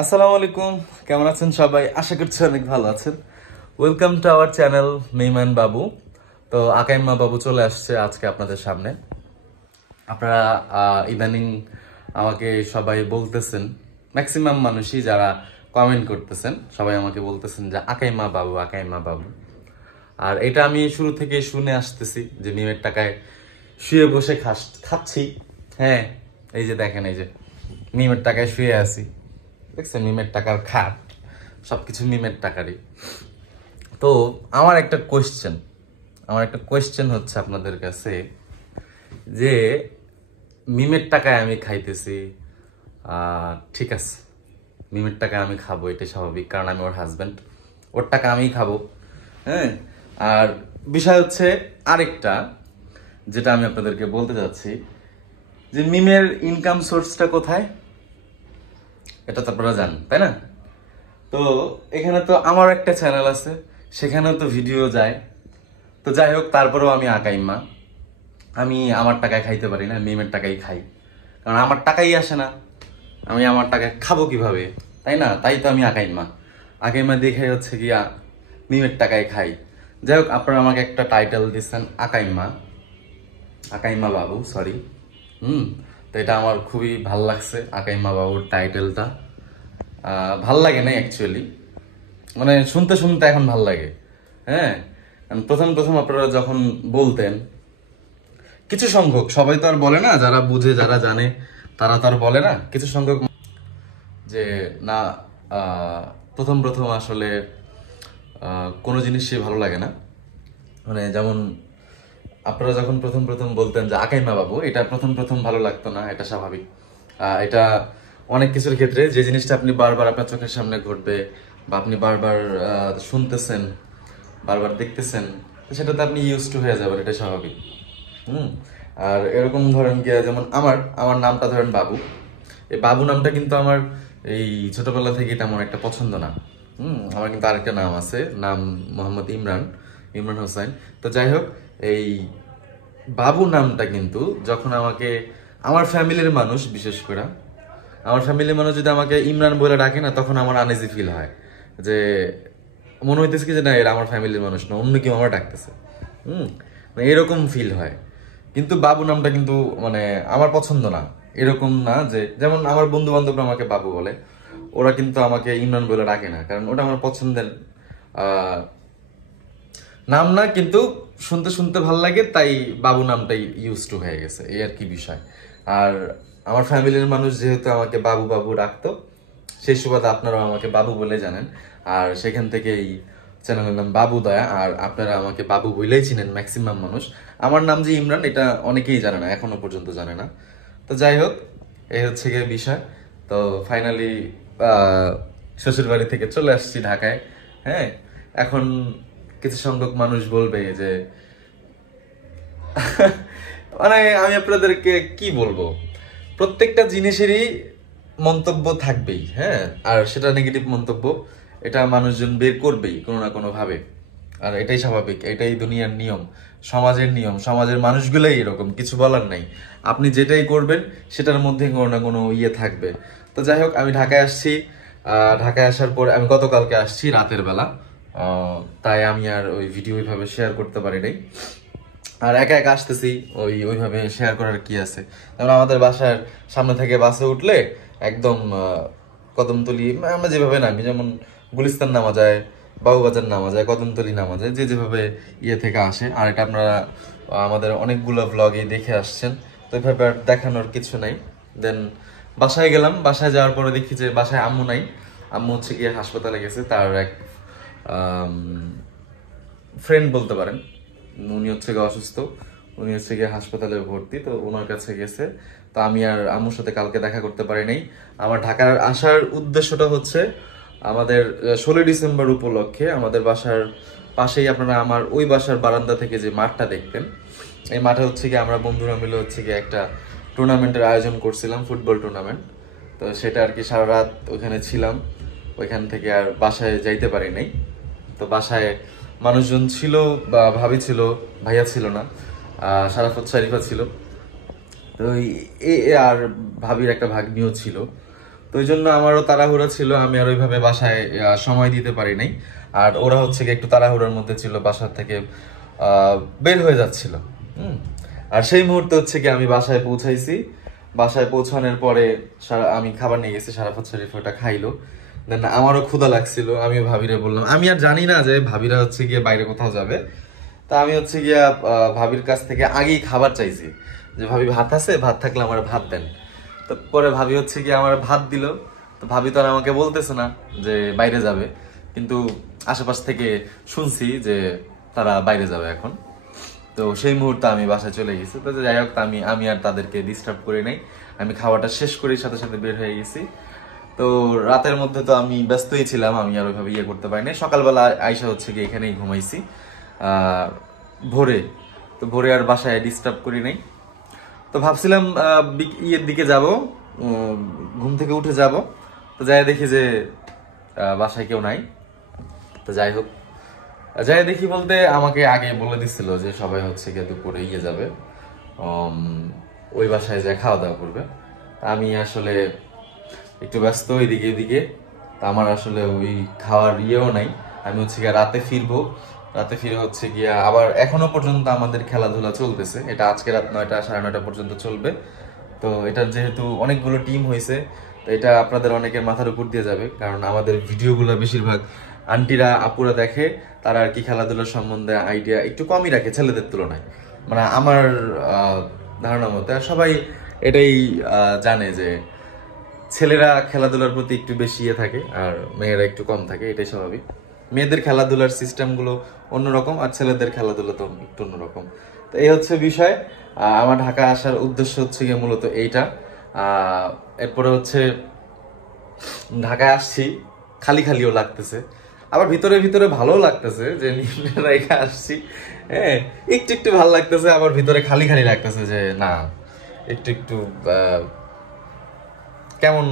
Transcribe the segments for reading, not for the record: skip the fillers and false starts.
আসসালামু আলাইকুম, কেমন আছেন সবাই? আশা করছি অনেক ভালো আছেন। ওয়েলকাম টু আওয়ার চ্যানেল মেইমান বাবু। তো আকাইম্মা বাবু চলে আসছে আজকে আপনাদের সামনে। আপনারা ইদানিং আমাকে সবাই বলতেছেন, ম্যাক্সিমাম মানুষই যারা কমেন্ট করতেছেন সবাই আমাকে বলতেছেন যে আকাইম্মা বাবু, আকাইম্মা বাবু। আর এটা আমি শুরু থেকে শুনে আসতেছি যে মিমের টাকায় শুয়ে বসে খাচ্ছি। হ্যাঁ, এই যে দেখেন, এই যে মিমের টাকায় শুয়ে আছি, দেখছেন? মিমের টাকার খাট, সবকিছু মিমের টাকারই। তো আমার একটা কোয়েশ্চেন হচ্ছে আপনাদের কাছে যে মিমের টাকায় আমি খাইতেছি, ঠিক আছে, মিমের টাকায় আমি খাবো, এটাই স্বাভাবিক, কারণ আমি ওর হাজব্যান্ড, ওর টাকা আমিই খাবো। হ্যাঁ, আর বিষয় হচ্ছে আরেকটা, যেটা আমি আপনাদেরকে বলতে চাচ্ছি যে মিমের ইনকাম সোর্সটা কোথায়, এটা তো আপনারা জানেন, তাই না? তো এখানে তো আমার একটা চ্যানেল আছে, সেখানেও তো ভিডিও যায়। তো যাই হোক, তারপরেও আমি আকাইম্মা, আমি আমার টাকায় খাইতে পারি না, মিমের টাকাই খাই, কারণ আমার টাকাই আসে না, আমি আমার টাকায় খাবো কিভাবে, তাই না? তাই তো আমি আকাইম্মা। আকাইম্মা দেখে হচ্ছে গিয়া মিমের টাকায় খাই। যাই হোক, আপনারা আমাকে একটা টাইটেল দিচ্ছেন আকাইম্মা, আকাইম্মা বাবু, সরি। তো এটা আমার খুবই ভাল লাগছে, আকাইম্মা বাবুর টাইটেলটা। ভাল লাগে না অ্যাকচুয়ালি, মানে শুনতে শুনতে এখন ভাল লাগে। হ্যাঁ, কারণ প্রথম প্রথম আপনারা যখন বলতেন, কিছু সংখ্যক, সবাই তো আর বলে না, যারা বুঝে যারা জানে তারা তো আর বলে না, কিছু সংখ্যক যে না, প্রথম প্রথম আসলে কোনো জিনিসই ভালো লাগে না। মানে যেমন আপনারা যখন প্রথম প্রথম বলতেন যে আকাইমা বাবু, এটা প্রথম প্রথম ভালো লাগতো না, এটা স্বাভাবিক। এটা অনেক কিছুর ক্ষেত্রে, যে জিনিসটা আপনি বারবার আপনার চোখের সামনে ঘটবে বা আপনি বারবার শুনতেছেন, বারবার দেখতেছেন, সেটাতে আপনি ইউজ টু হয়ে যাবেন, এটা স্বাভাবিক। হুম। আর এরকম ধরেন গিয়ে, যেমন আমার আমার নামটা ধরেন বাবু, এই বাবু নামটা কিন্তু আমার এই ছোটবেলা থেকে তেমন একটা পছন্দ না। আমার কিন্তু আরেকটা নাম আছে, নাম মোহাম্মদ ইমরান, ইমরান হোসেন। তো যাই হোক, এই বাবু নামটা কিন্তু যখন আমাকে আমার ফ্যামিলির মানুষ, বিশেষ করে আমার ফ্যামিলির মানুষ যদি আমাকে ইমরান বলে ডাকে না, তখন আমার আনইজি ফিল হয়, যে মনে হইতেছে কি যে না, এরা আমার ফ্যামিলির মানুষ না, অন্য কেউ আমার ডাকতেছে। মানে এরকম ফিল হয়। কিন্তু বাবু নামটা কিন্তু মানে আমার পছন্দ না। এরকম না যে, যেমন আমার বন্ধু বান্ধবরা আমাকে বাবু বলে, ওরা কিন্তু আমাকে ইমরান বলে ডাকে না, কারণ ওটা আমার পছন্দের আহ নাম না, কিন্তু শুনতে শুনতে ভাল লাগে, তাই বাবু নামটাই ইউজ টু হয়ে গেছে, এই আর কি বিষয়। আর আমার ফ্যামিলির মানুষ যেহেতু আমাকে বাবু বাবু ডাকতো, সেই সুবাদে আপনারাও আমাকে বাবু বলে জানেন। আর সেখান থেকে এই চ্যানেলের নাম বাবু দয়া, আর আপনারা আমাকে বাবু বলেই চিনেন ম্যাক্সিমাম মানুষ। আমার নাম যে ইমরান, এটা অনেকেই জানে না, এখনো পর্যন্ত জানে না। তো যাই হোক, এই হচ্ছে গিয়ে বিষয়। তো ফাইনালি শ্বশুর বাড়ি থেকে চলে আসছি ঢাকায়। হ্যাঁ, এখন কিছু সংখ্যক মানুষ বলবে যে মানে আমি আপনাদেরকে কি বলবো, প্রত্যেকটা জিনিসেরই মন্তব্য থাকবেই। হ্যাঁ, আর সেটা নেগেটিভ মন্তব্য, এটা মানুষজন বের করবেই কোনো না কোনো ভাবে। আর এটাই স্বাভাবিক, এটাই দুনিয়ার নিয়ম, সমাজের নিয়ম, সমাজের মানুষগুলাই এরকম, কিছু বলার নাই। আপনি যেটাই করবেন সেটার মধ্যে কোনো না কোনো ইয়ে থাকবে। তো যাই হোক, আমি ঢাকায় আসছি। ঢাকায় আসার পর আমি গতকালকে আসছি রাতের বেলা, তাই আমি আর ওই ভিডিও ওইভাবে শেয়ার করতে পারি নাই। আর একা একা আসতেছি, ওইভাবে শেয়ার করার কি আছে? যেমন আমাদের বাসার সামনে থেকে বাসে উঠলে একদম কদমতলি, আমরা যেভাবে নামি, যেমন গুলিস্তান নামা যায়, বাবুবাজার নামা যায়, কদমতলি নামা যায়, যে যেভাবে ইয়ে থেকে আসে। আর এটা আপনারা আমাদের অনেকগুলো ব্লগে দেখে আসছেন, তো ওইভাবে আর দেখানোর কিছু নাই। দেন বাসায় গেলাম, বাসায় যাওয়ার পরে দেখি যে বাসায় আম্মু নাই। আম্মু হচ্ছে গিয়ে হাসপাতালে গেছে, তার এক ফ্রেন্ড বলতে পারেন, উনি হচ্ছে গিয়ে অসুস্থ, উনি হচ্ছে গিয়ে হাসপাতালে ভর্তি, তো ওনার কাছে গেছে। তো আমি আর আম্মুর সাথে কালকে দেখা করতে পারি নাই। আমার ঢাকার আসার উদ্দেশ্যটা হচ্ছে আমাদের 16 ডিসেম্বর উপলক্ষে আমাদের বাসার পাশেই, আপনারা আমার ওই বাসার বারান্দা থেকে যে মাঠটা দেখতেন, এই মাঠে হচ্ছে গিয়ে আমরা বন্ধুরা মিলে হচ্ছে গিয়ে একটা টুর্নামেন্টের আয়োজন করছিলাম, ফুটবল টুর্নামেন্ট। তো সেটা আর কি সারা রাত ওখানে ছিলাম, ওইখান থেকে আর বাসায় যাইতে পারি নাই। তো বাসায় মানুষজন ছিল, বা ভাবি ছিল, ভাইয়া ছিল না, সারাফত শরীফা ছিল। তো আর ভাবির একটা ভাগ্নিও ছিল। তো ওই জন্য আমারও তাড়াহুড়া ছিল, আমি আর ওইভাবে বাসায় সময় দিতে পারি নাই। আর ওরা হচ্ছে কি একটু তাড়াহুড়ার মধ্যে ছিল, বাসা থেকে বের হয়ে যাচ্ছিল। আর সেই মুহূর্তে হচ্ছে কি আমি বাসায় পৌঁছাইছি। বাসায় পৌঁছানোর পরে আমি খাবার নিয়ে গেছি, সারাফাত শরীফ ওটা খাইলো। দেন আমারও ক্ষুধা লাগছিল, আমিও ভাবিরে বললাম, আমি আর জানি না যে ভাবিরা হচ্ছে গিয়ে বাইরে কোথাও যাবে। তা আমি হচ্ছে গিয়া ভাবির কাছ থেকে আগেই খাবার চাইছি, যে ভাবি ভাত আছে, ভাত থাকলে আমার ভাত দেন। তো পরে ভাবি হচ্ছে গিয়ে আমার ভাত দিল। তো ভাবি তো আর আমাকে বলতেছে না যে বাইরে যাবে, কিন্তু আশেপাশ থেকে শুনছি যে তারা বাইরে যাবে এখন। তো সেই মুহূর্তে আমি বাসায় চলে গেছি। তো যাই হোক, আমি আর তাদেরকে ডিস্টার্ব করি নাই, আমি খাওয়াটা শেষ করে সাথে সাথে বের হয়ে গেছি। তো রাতের মধ্যে তো আমি ব্যস্তই ছিলাম, আমি আর ওইভাবে ইয়ে করতে পারিনি। সকালবেলা আইসা হচ্ছে কি এখানেই ঘুমাইছি ভোরে। তো ভোরে আর বাসায় ডিস্টার্ব করি নাই। তো ভাবছিলাম ইয়ের দিকে যাব, ঘুম থেকে উঠে যাব। তো যাই দেখি যে বাসায় কেউ নাই। তো যাই হোক, যাই দেখি বলতে আমাকে আগে বলে দিচ্ছিল যে সবাই হচ্ছে গিয়ে দুপুরে ইয়ে যাবে, ওই বাসায় যায় খাওয়া দাওয়া করবে। আমি আসলে একটু ব্যস্ত এদিকে এদিকে, আমার আসলে ওই খাওয়ার ইয়েও নাই। আমি হচ্ছে গিয়ে রাতে ফিরবো, রাতে ফিরে হচ্ছে গিয়া আবার এখনো পর্যন্ত আমাদের খেলাধুলা চলতেছে। এটা আজকে রাত 9টা 9:30 পর্যন্ত চলবে। তো এটার যেহেতু অনেকগুলো টিম হয়েছে, তো এটা আপনাদের অনেকের মাথার উপর দিয়ে যাবে, কারণ আমাদের ভিডিওগুলো বেশিরভাগ আন্টিরা আপুরা দেখে, তারা আর কি খেলাধুলার সম্বন্ধে আইডিয়া একটু কমই রাখে ছেলেদের তুলনায়, মানে আমার ধারণা মতে। আর সবাই এটাই জানে যে ছেলেরা খেলাধুলার প্রতি একটু বেশি ইয়ে থাকে আর মেয়েরা একটু কম থাকে, এটাই স্বাভাবিক। মেয়েদের খেলাধুলার সিস্টেমগুলো অন্যরকম, আর ছেলেদের খেলাধুলা তো একটু অন্যরকম। তো এই হচ্ছে বিষয়। আমার ঢাকা আসার উদ্দেশ্য হচ্ছে গিয়ে মূলত এইটা। এরপরে হচ্ছে ঢাকায় আসছি, খালি খালিও লাগতেছে, আবার ভিতরে ভিতরে ভালো লাগতেছে যে রেখে আসছি। হ্যাঁ, একটু একটু ভালো লাগতেছে, আবার ভিতরে খালি খালি লাগতেছে যে না, একটু একটু কেমন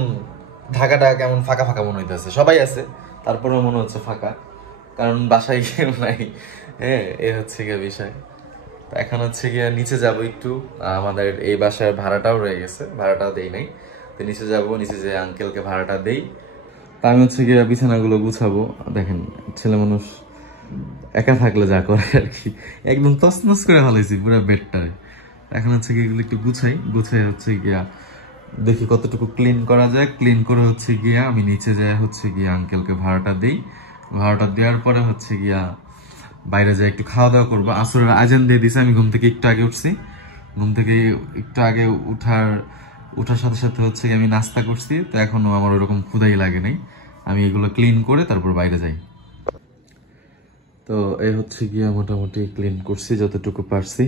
ঢাকাটা কেমন ফাঁকা ফাঁকা মনে হইতেছে। সবাই আছে, তারপরেও মনে হচ্ছে ফাঁকা, কারণ বাসায় কেউ নাই। হ্যাঁ, এই হচ্ছে গিয়ে বিষয়। তো এখন হচ্ছে গিয়ে নিচে যাব একটু, আমাদের এই বাসার ভাড়াটাও রয়ে গেছে, ভাড়াটাও দেই নাই। তো নিচে যাব, নিচে যে আঙ্কেলকে ভাড়াটা দেই। তা আমি হচ্ছে গিয়ে বিছানাগুলো গুছাবো। দেখেন ছেলে মানুষ একা থাকলে যা করে আর কি, একদম তছনছ করে ফেলাইছি পুরো বেডটারে। এখন হচ্ছে গিয়ে এগুলো একটু গুছাই হচ্ছে গিয়া দেখি কতটুকু ক্লিন করা যায়। ক্লিন করে হচ্ছে গিয়া আমি নিচে যাই, হচ্ছে গিয়া আঙ্কেলকে ভাড়াটা দিই। ভাড়াটা দেওয়ার পরে হচ্ছে গিয়া বাইরে যাই একটু খাওয়া দাওয়া করবো। আসরের আজান দিয়ে দিছে, আমি ঘুম থেকে একটু আগে উঠছি। ঘুম থেকে একটু আগে উঠার সাথে সাথে হচ্ছে আমি নাস্তা করছি। তো এখনো আমার ওরকম ক্ষুধাই লাগে নাই। আমি এগুলো ক্লিন করে তারপর বাইরে যাই। তো এই হচ্ছে গিয়া মোটামুটি ক্লিন করছি যতটুকু পারছি,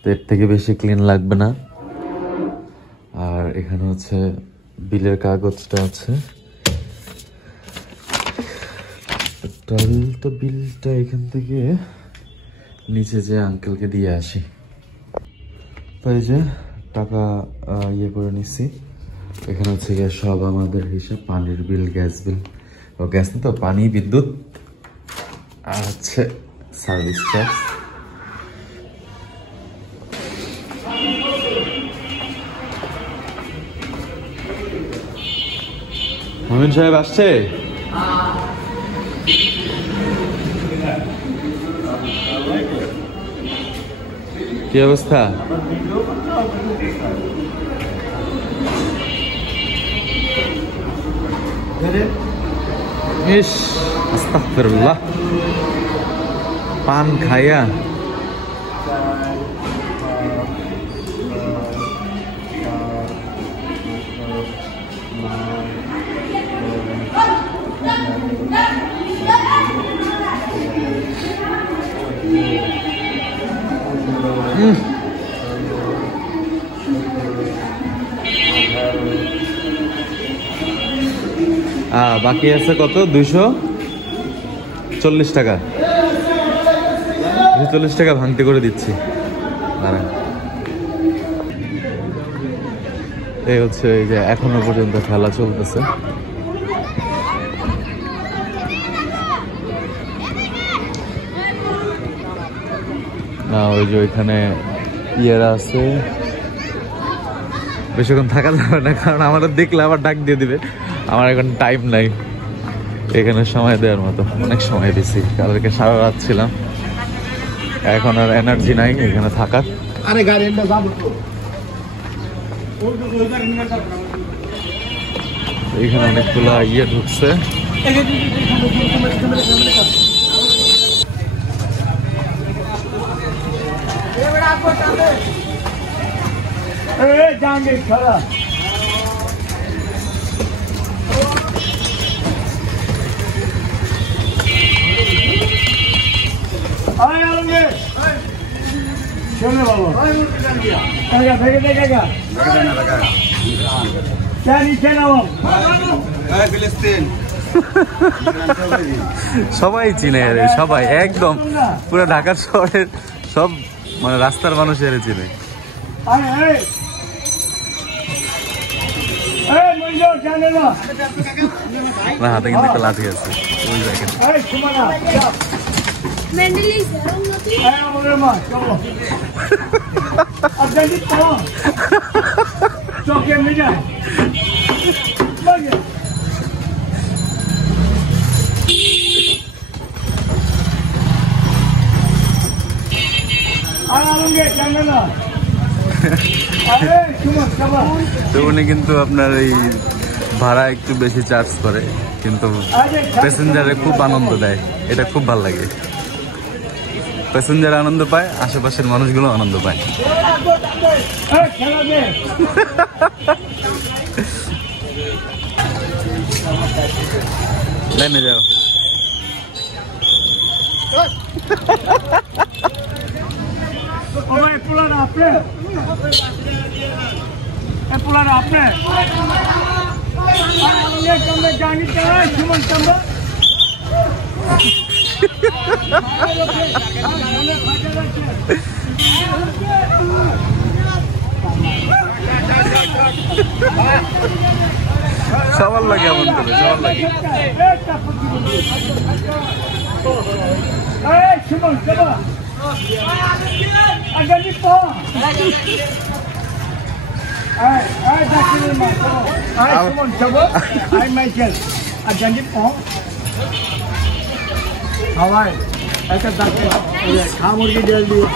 তো এর থেকে বেশি ক্লিন লাগবে না। আর এখানে হচ্ছে বিলের কাগজটা আছে, তো বিলটা এখান থেকে নিচে যে আঙ্কেলকে দিয়ে আসি। তো এই যে টাকা ইয়ে করে নিচ্ছি। এখানে হচ্ছে গিয়ে সব আমাদের হিসাব, পানির বিল, গ্যাস বিল, ও গ্যাস না তো পানি, বিদ্যুৎ, আর হচ্ছে সার্ভিস চার্জ। মমিন সাহেব আসছে? কি অবস্থা? ইস, আস্তাগফিরুল্লাহ, পান খায়া বাকি আছে কত? 240 টাকা। 240 টাকা ভাঙতে করে দিচ্ছি। এই হচ্ছে এই যে এখনো পর্যন্ত খেলা চলতেছে। না, ওই যে ওইখানে ইয়েরা আছে, বেশিক্ষণ থাকা যাবে না, কারণ আমাদের দেখলে আবার ডাক দিয়ে দিবে। আমার এখন টাইম নাই এখানে সময় দেওয়ার মতো। অনেক সময় দিছি, কালকে সারা রাত ছিলাম, এখন আর এনার্জি নাই এখানে থাকার। এখানে অনেকগুলা ইয়ে ঢুকছে। সবাই চিনে, সবাই একদম পুরো ঢাকার শহরের সব মানে রাস্তার মানুষের চিনে। না হাতে কিন্তু একটা লাঠি আছে, ওই দেখেন। তো উনি কিন্তু আপনার এই ভাড়া একটু বেশি চার্জ করে, কিন্তু প্যাসেঞ্জারে খুব আনন্দ দেয়, এটা খুব ভালো লাগে। প্যাসেঞ্জার আনন্দ পায়, আশেপাশের মানুষগুলো আনন্দ পায়। লাইনে যাও। সবার লাগে এমন করে, সবার লাগে। मुर्गी डेल दिया